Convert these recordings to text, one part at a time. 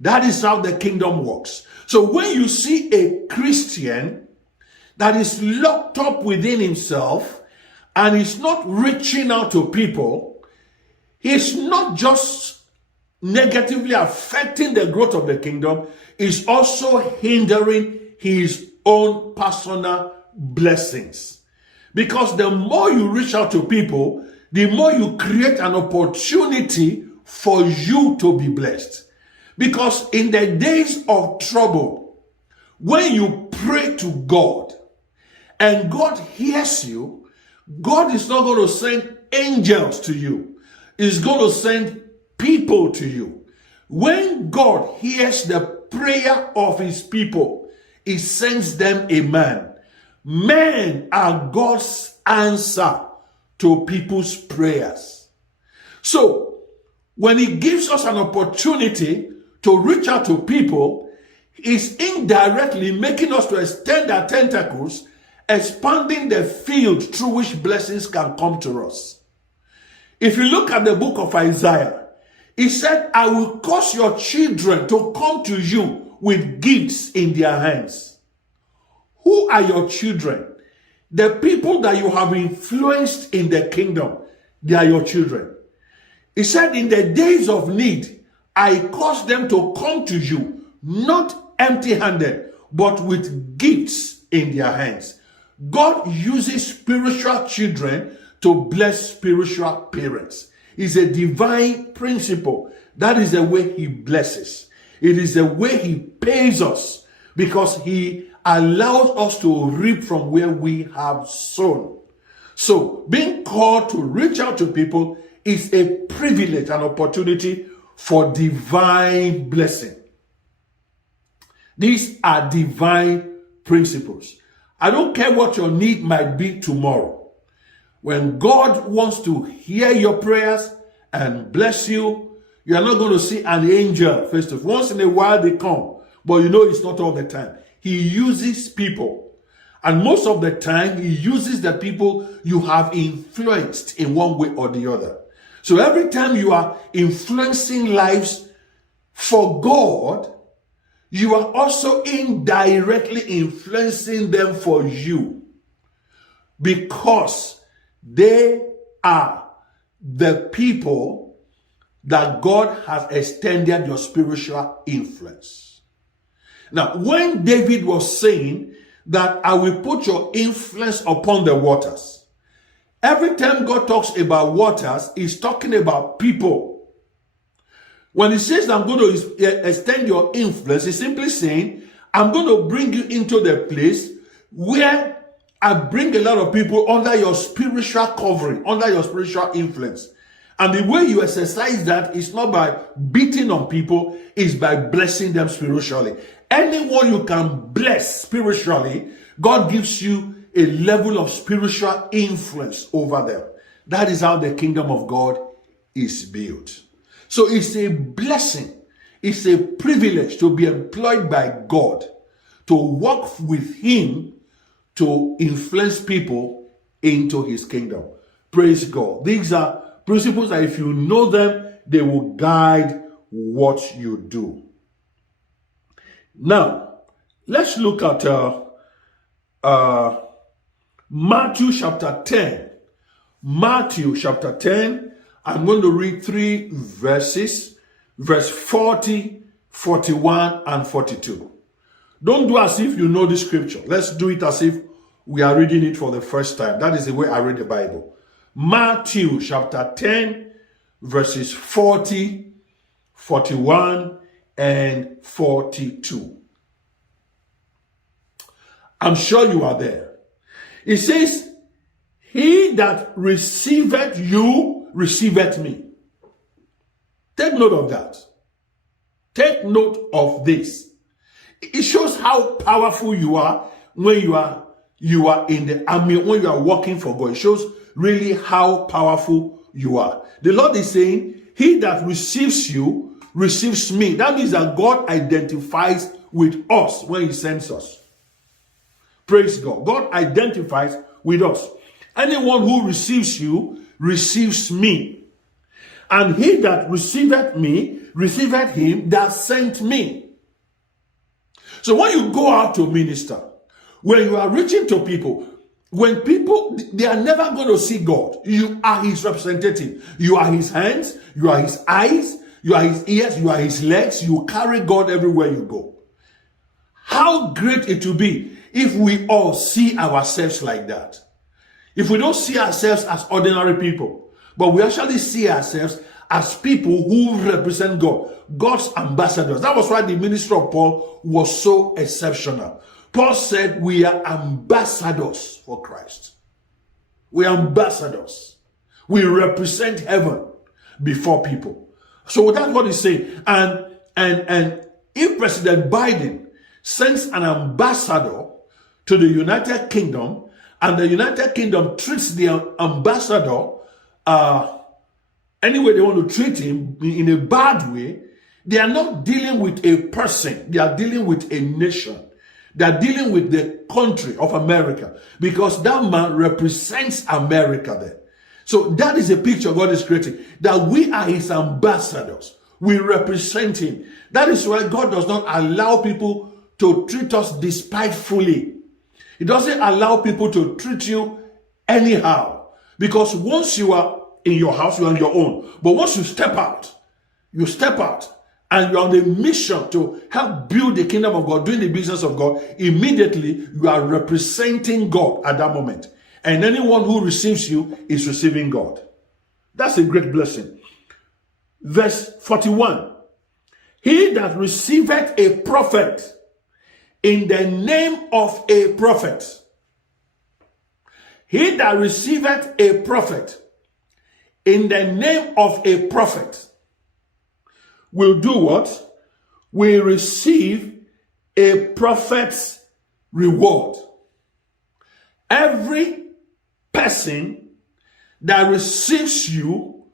That is how the kingdom works. So when you see a Christian that is locked up within himself and is not reaching out to people, he's not just negatively affecting the growth of the kingdom, is also hindering his own personal blessings. Because the more you reach out to people, the more you create an opportunity for you to be blessed. Because in the days of trouble, when you pray to God and God hears you, God is not going to send angels to you. He's going to send people to you. When God hears the prayer of his people, he sends them a man. Men are God's answer to people's prayers. So, when he gives us an opportunity to reach out to people, he's indirectly making us to extend our tentacles, expanding the field through which blessings can come to us. If you look at the book of Isaiah, he said, I will cause your children to come to you with gifts in their hands. Who are your children? The people that you have influenced in the kingdom, they are your children. He said, in the days of need, I cause them to come to you, not empty-handed, but with gifts in their hands. God uses spiritual children to bless spiritual parents. It's a divine principle. That is the way he blesses. It is the way he pays us, because he allows us to reap from where we have sown. So being called to reach out to people is a privilege, an opportunity for divine blessing. These are divine principles. I don't care what your need might be tomorrow. When God wants to hear your prayers and bless you, you are not going to see an angel face to face. Once in a while they come, but you know it's not all the time. He uses people. And most of the time, he uses the people you have influenced in one way or the other. So every time you are influencing lives for God, you are also indirectly influencing them for you, because they are the people that God has extended your spiritual influence. Now, when David was saying that I will put your influence upon the waters, every time God talks about waters, he's talking about people. When he says I'm going to extend your influence, he's simply saying, I'm going to bring you into the place where I bring a lot of people under your spiritual covering, under your spiritual influence. And the way you exercise that is not by beating on people, it's by blessing them spiritually. Anyone you can bless spiritually, God gives you a level of spiritual influence over them. That is how the kingdom of God is built. So it's a blessing, it's a privilege to be employed by God, to work with him to influence people into his kingdom. Praise God. These are principles that if you know them, they will guide what you do. Now, let's look at Matthew chapter 10. Matthew chapter 10. I'm going to read 3 verses, verse 40, 41, and 42. Don't do as if you know the scripture. Let's do it as if we are reading it for the first time. That is the way I read the Bible. Matthew chapter 10, verses 40, 41, and 42. I'm sure you are there. It says, he that receiveth you, receiveth me. Take note of that. Take note of this. It shows how powerful you are when you are in the army, when you are working for God. It shows really how powerful you are. The Lord is saying, he that receives you, receives me. That means that God identifies with us when he sends us. Praise God. God identifies with us. Anyone who receives you, receives me. And he that receiveth me, receiveth him that sent me. So when you go out to minister, when you are reaching to people, when people, they are never going to see God. You are his representative. You are his hands. You are his eyes. You are his ears. You are his legs. You carry God everywhere you go. How great it will be if we all see ourselves like that. If we don't see ourselves as ordinary people, but we actually see ourselves as people who represent God, God's ambassadors. That was why the ministry of Paul was so exceptional. Paul said we are ambassadors for Christ. We are ambassadors. We represent heaven before people. So that's what he's saying. And if President Biden sends an ambassador to the United Kingdom, and the United Kingdom treats the ambassador any way they want to treat him, in a bad way, they are not dealing with a person. They are dealing with a nation. They are dealing with the country of America, because that man represents America there. So that is a picture God is creating, that we are his ambassadors. We represent him. That is why God does not allow people to treat us despitefully. He doesn't allow people to treat you anyhow. Because once you are in your house, you're on your own. But once you step out, and you're on the mission to help build the kingdom of God, doing the business of God, immediately you are representing God at that moment. And anyone who receives you is receiving God. That's a great blessing. Verse 41. He that receiveth a prophet in the name of a prophet. He that receiveth a prophet in the name of a prophet will do what? Will receive a prophet's reward. Every person that receives you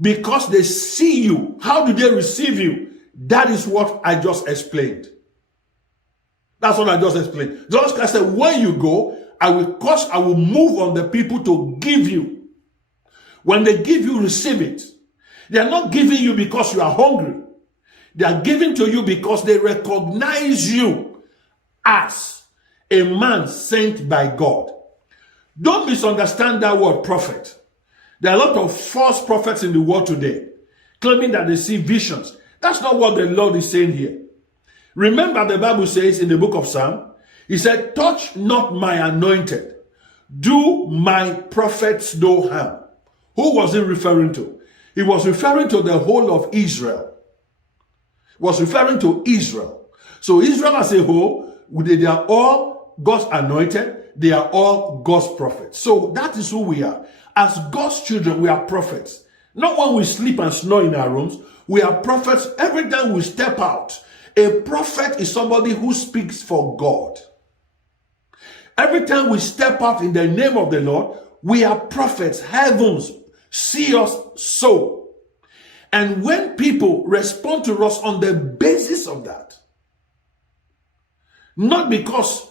because they see you, how do they receive you? That is what I just explained. That's what I just explained. Jesus Christ said, when you go, I will move on the people to give you. When they give you, receive it. They are not giving you because you are hungry. They are giving to you because they recognize you as a man sent by God. Don't misunderstand that word prophet. There are a lot of false prophets in the world today, claiming that they see visions. That's not what the Lord is saying here. Remember, the Bible says in the book of Psalm, he said, touch not my anointed. Do my prophets no harm. Who was he referring to? He was referring to the whole of Israel. He was referring to Israel. So Israel as a whole, they are all God's anointed. They are all God's prophets. So that is who we are. As God's children, we are prophets. Not when we sleep and snore in our rooms. We are prophets every time we step out. A prophet is somebody who speaks for God. Every time we step out in the name of the Lord, we are prophets. Heavens see us so. And when people respond to us on the basis of that, not because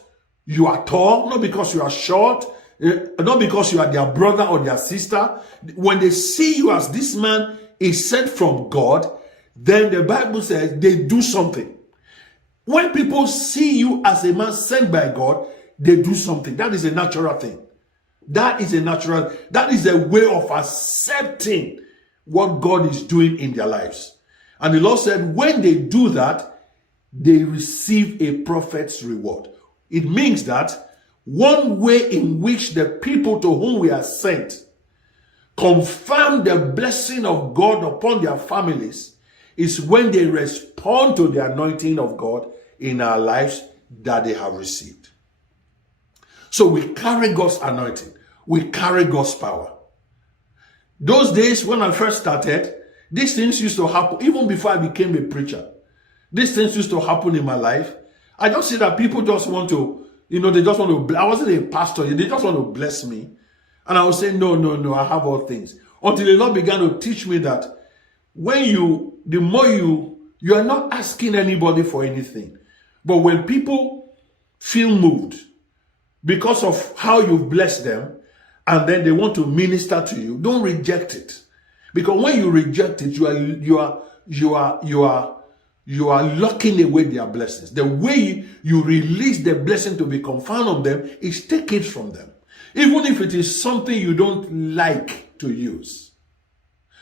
you are tall, not because you are short, not because you are their brother or their sister, when they see you as this man is sent from God, then the Bible says they do something. When people see you as a man sent by God, they do something. That is a natural thing. That is a way of accepting what God is doing in their lives. And the Lord said, when they do that, they receive a prophet's reward. It means that one way in which the people to whom we are sent confirm the blessing of God upon their families is when they respond to the anointing of God in our lives that they have received. So we carry God's anointing. We carry God's power. Those days when I first started, these things used to happen even before I became a preacher. These things used to happen in my life. I just see that people just want to, they just want to, I wasn't a pastor, they just want to bless me. And I would say, no, I have all things. Until the Lord began to teach me that the more you are not asking anybody for anything. But when people feel moved because of how you've blessed them, and then they want to minister to you, don't reject it. Because when you reject it, you you are locking away their blessings. The way you release the blessing to be confounded on them is take it from them. Even if it is something you don't like to use.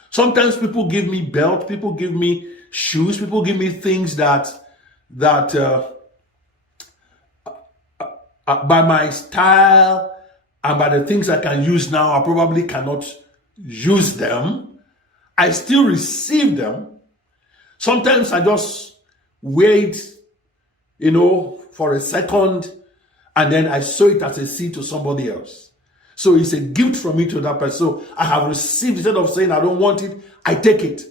Sometimes people give me belt, people give me shoes, people give me things that by my style and by the things I can use now, I probably cannot use them. I still receive them. Sometimes I just wait, for a second, and then I sow it as a seed to somebody else. So it's a gift from me to that person. So I have received, instead of saying I don't want it, I take it.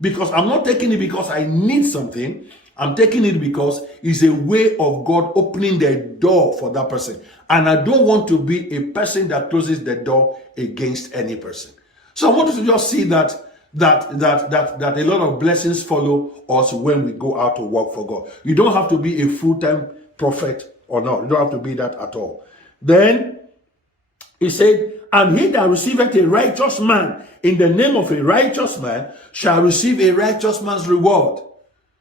Because I'm not taking it because I need something. I'm taking it because it's a way of God opening the door for that person. And I don't want to be a person that closes the door against any person. So I want you to just see that a lot of blessings follow us when we go out to work for God. You don't have to be a full-time prophet or not. You don't have to be that at all. Then he said, and he that receiveth a righteous man in the name of a righteous man shall receive a righteous man's reward.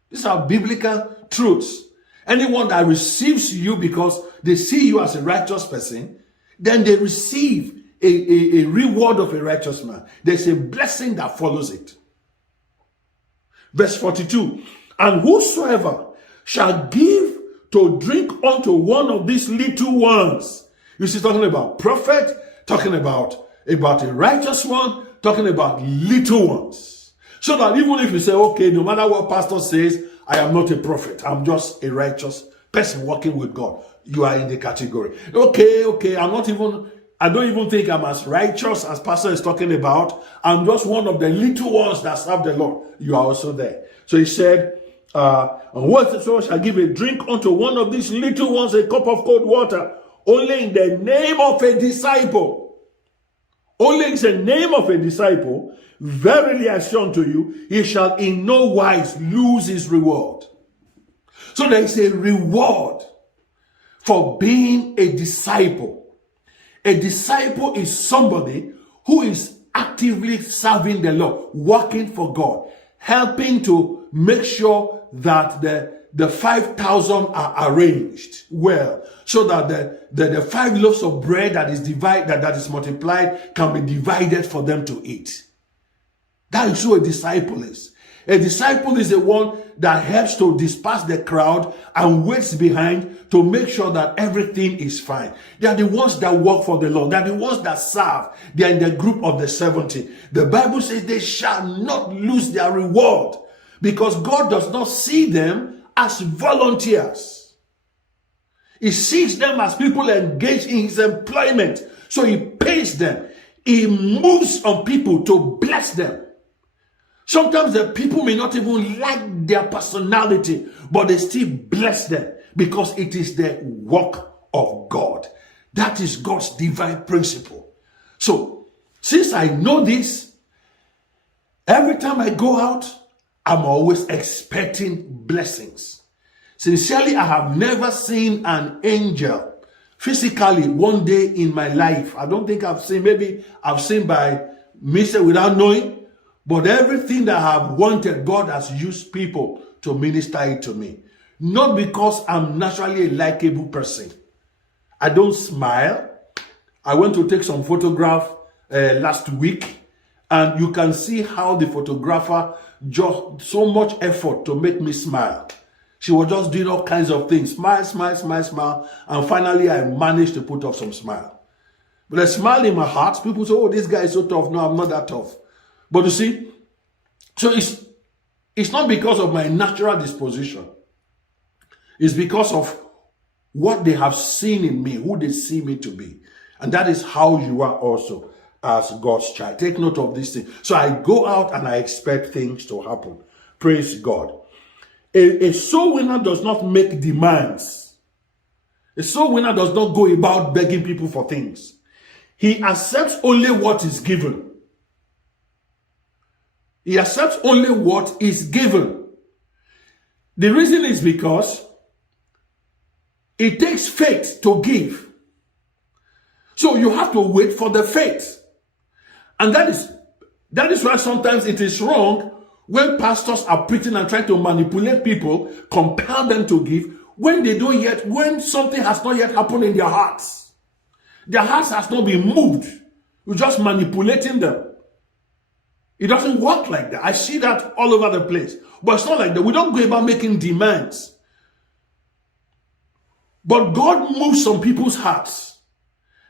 These are biblical truths. Anyone that receives you because they see you as a righteous person, then they receive a reward of a righteous man. There's a blessing that follows it. Verse 42, and whosoever shall give to drink unto one of these little ones. You see, talking about prophet, talking about a righteous one, talking about little ones. So that even if you say, okay, no matter what pastor says, I am not a prophet, I'm just a righteous person walking with God, you are in the category. Okay, I don't even think I'm as righteous as pastor is talking about. I'm just one of the little ones that serve the Lord. You are also there. So he said, and whosoever shall give a drink unto one of these little ones a cup of cold water, only in the name of a disciple. Only in the name of a disciple, verily I say unto you, he shall in no wise lose his reward. So there is a reward for being a disciple. A disciple is somebody who is actively serving the Lord, working for God, helping to make sure that the 5,000 are arranged well, so that the 5 loaves of bread that is multiplied can be divided for them to eat. That is who a disciple is. A disciple is the one that helps to disperse the crowd and waits behind to make sure that everything is fine. They are the ones that work for the Lord. They are the ones that serve. They are in the group of the 70. The Bible says they shall not lose their reward, because God does not see them as volunteers. He sees them as people engaged in his employment. So he pays them. He moves on people to bless them. Sometimes the people may not even like their personality, but they still bless them because it is the work of God. That is God's divine principle. So, since I know this, every time I go out, I'm always expecting blessings. Sincerely, I have never seen an angel physically one day in my life. I don't think I've seen, maybe I've seen by mistake without knowing. But everything that I have wanted, God has used people to minister it to me. Not because I'm naturally a likable person. I don't smile. I went to take some photograph last week, and you can see how the photographer just so much effort to make me smile. She was just doing all kinds of things. Smile, smile, smile, smile. And finally, I managed to put up some smile. But a smile in my heart, people say, oh, this guy is so tough. No, I'm not that tough. But you see, so it's not because of my natural disposition. It's because of what they have seen in me, who they see me to be. And that is how you are also as God's child. Take note of this thing. So I go out and I expect things to happen. Praise God. A soul winner does not make demands. A soul winner does not go about begging people for things. He accepts only what is given. He accepts only what is given. The reason is because it takes faith to give. So you have to wait for the faith. And that is why sometimes it is wrong When pastors are preaching and trying to manipulate people, compel them to give, when something has not yet happened in their hearts has not been moved, you're just manipulating them. It doesn't work like that. I see that all over the place. But it's not like that. We don't go about making demands. But God moves some people's hearts.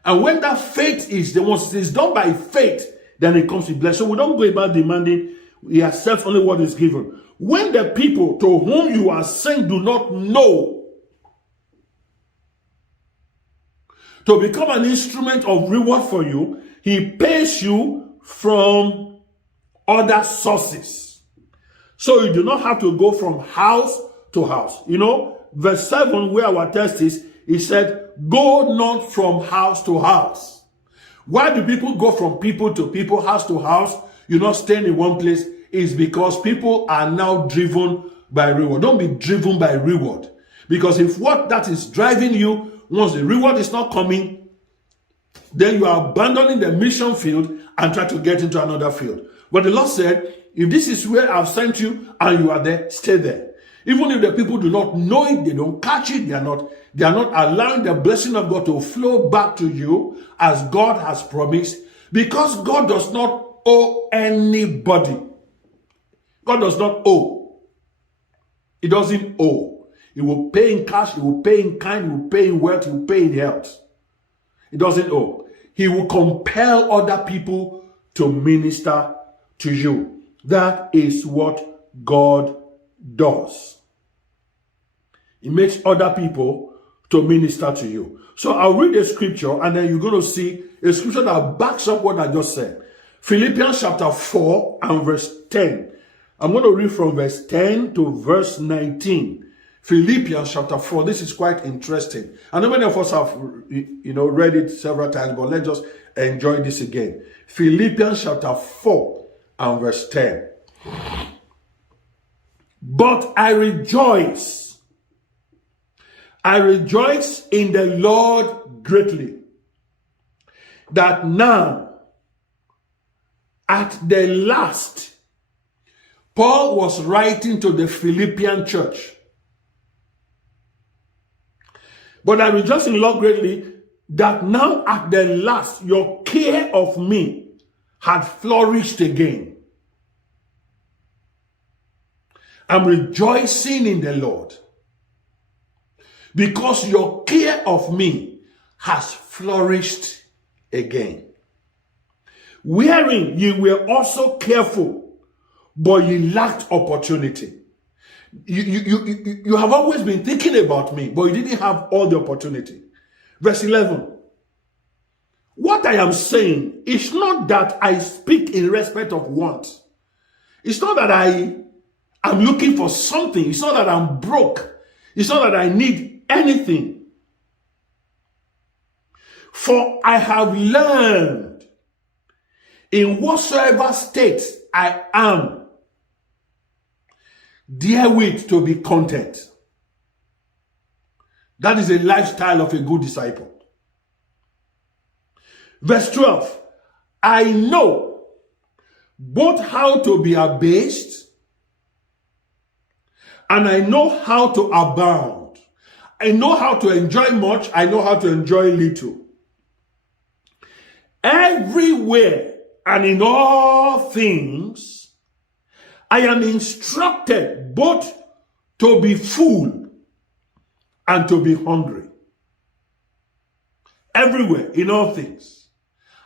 And when that faith once it is done by faith, then it comes with blessing. So we don't go about demanding. He accepts only what is given. When the people to whom you are sent do not know, to become an instrument of reward for you, he pays you from other sources. So you do not have to go from house to house. Verse 7, where our text is, he said, go not from house to house. Why do people go from people to people, house to house? You're not staying in one place. Is because people are now driven by reward. Don't be driven by reward. Because if what that is driving you, once the reward is not coming, then you are abandoning the mission field and try to get into another field. But the Lord said, if this is where I've sent you and you are there, stay there. Even if the people do not know it, they don't catch it, they are not allowing the blessing of God to flow back to you as God has promised, because God does not owe anybody. God does not owe. He doesn't owe. He will pay in cash, he will pay in kind, he will pay in wealth, he will pay in health. He doesn't owe. He will compel other people to minister to you. That is what God does. He makes other people to minister to you. So I'll read a scripture and then you're going to see a scripture that backs up what I just said. Philippians chapter 4 and verse 10. I'm going to read from verse 10 to verse 19. Philippians chapter 4. This is quite interesting. I know many of us have, read it several times, but let's just enjoy this again. Philippians chapter 4 and verse 10. But I rejoice in the Lord greatly, that now, at the last, Paul was writing to the Philippian church. But I rejoice in the Lord greatly that now at the last your care of me had flourished again. I'm rejoicing in the Lord because your care of me has flourished again. Wherein ye were also careful, but ye lacked opportunity. You have always been thinking about me, but you didn't have all the opportunity. Verse 11. What I am saying is not that I speak in respect of want. It's not that I'm looking for something. It's not that I'm broke. It's not that I need anything. For I have learned in whatsoever state I am, therewith to be content. That is a lifestyle of a good disciple. Verse 12. I know both how to be abased and I know how to abound. I know how to enjoy much. I know how to enjoy little. Everywhere and in all things, I am instructed both to be full and to be hungry. Everywhere, in all things.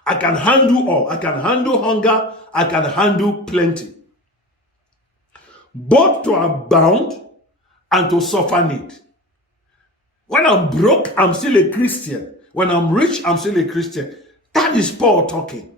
I can handle all. I can handle hunger. I can handle plenty. Both to abound and to suffer need. When I'm broke, I'm still a Christian. When I'm rich, I'm still a Christian. That is Paul talking.